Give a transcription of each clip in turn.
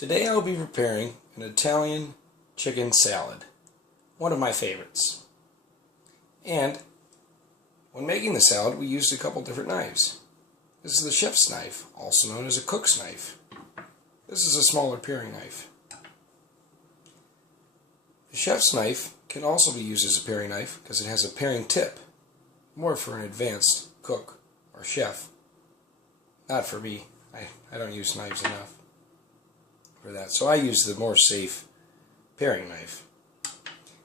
Today I will be preparing an Italian chicken salad, one of my favorites. And when making the salad, we used a couple different knives. This is the chef's knife, also known as a cook's knife. This is a smaller paring knife. The chef's knife can also be used as a paring knife because it has a paring tip, more for an advanced cook or chef. Not for me. I don't use knives enough for that. So I use the more safe paring knife.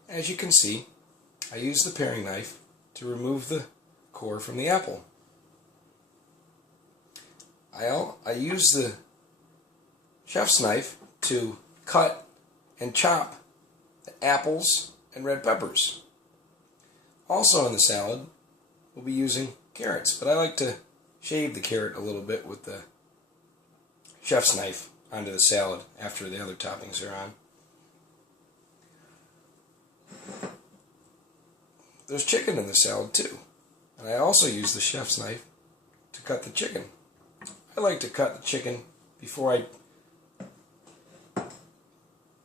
As you can see, I use the paring knife to remove the core from the apple. I use the chef's knife to cut and chop the apples and red peppers. Also in the salad, we'll be using carrots, but I like to shave the carrot a little bit with the chef's knife onto the salad after the other toppings are on. There's chicken in the salad too, and I also use the chef's knife to cut the chicken. I like to cut the chicken before I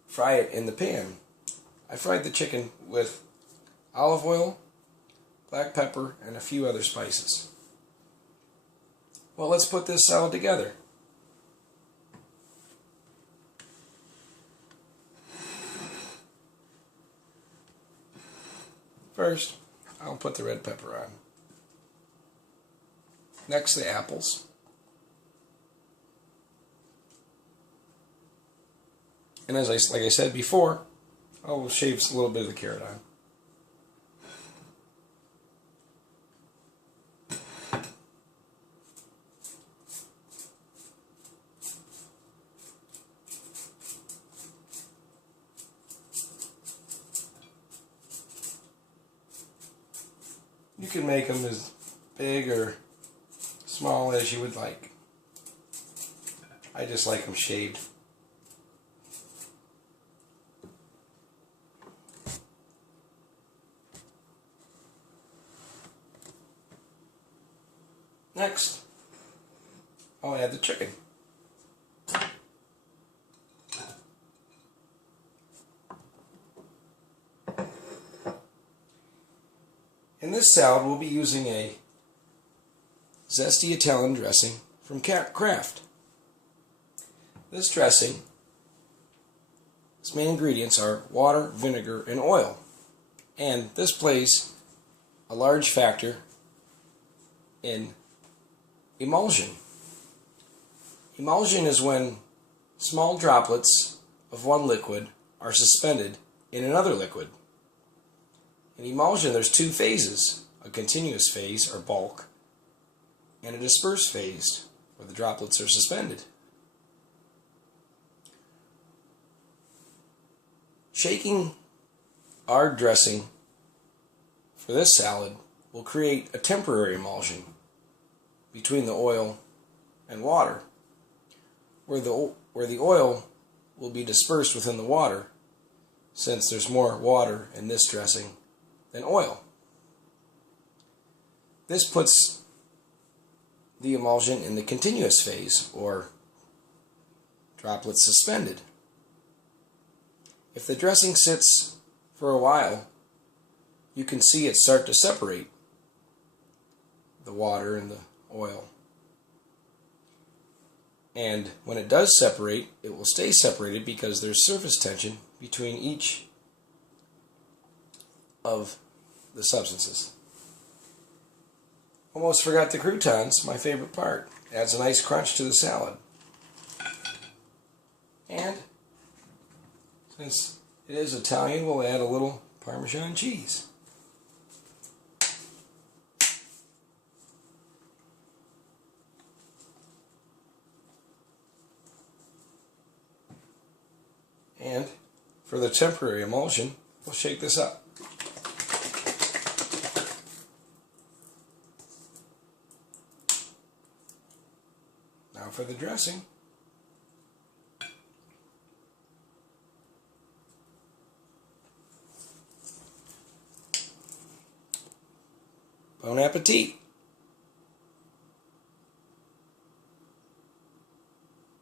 fry it in the pan. I fried the chicken with olive oil, black pepper, and a few other spices. Well, let's put this salad together. First, I'll put the red pepper on. Next, the apples. And like I said before, I'll shave a little bit of the carrot on. You can make them as big or small as you would like. I just like them shaved. Next, I'll add the chicken. In this salad, we'll be using a zesty Italian dressing from Kraft. This dressing, its main ingredients are water, vinegar, and oil. And this plays a large factor in emulsion. Emulsion is when small droplets of one liquid are suspended in another liquid. In emulsion, there's two phases, a continuous phase, or bulk, and a dispersed phase, where the droplets are suspended. Shaking our dressing for this salad will create a temporary emulsion between the oil and water, where the oil will be dispersed within the water, since there's more water in this dressing than oil. This puts the emulsion in the continuous phase, or droplets suspended. If the dressing sits for a while, you can see it start to separate the water and the oil. And when it does separate, it will stay separated because there's surface tension between each of the substances. Almost forgot the croutons, my favorite part. Adds a nice crunch to the salad. And since it is Italian, we'll add a little Parmesan cheese. And for the temporary emulsion, we'll shake this up. Now for the dressing. Bon appetit!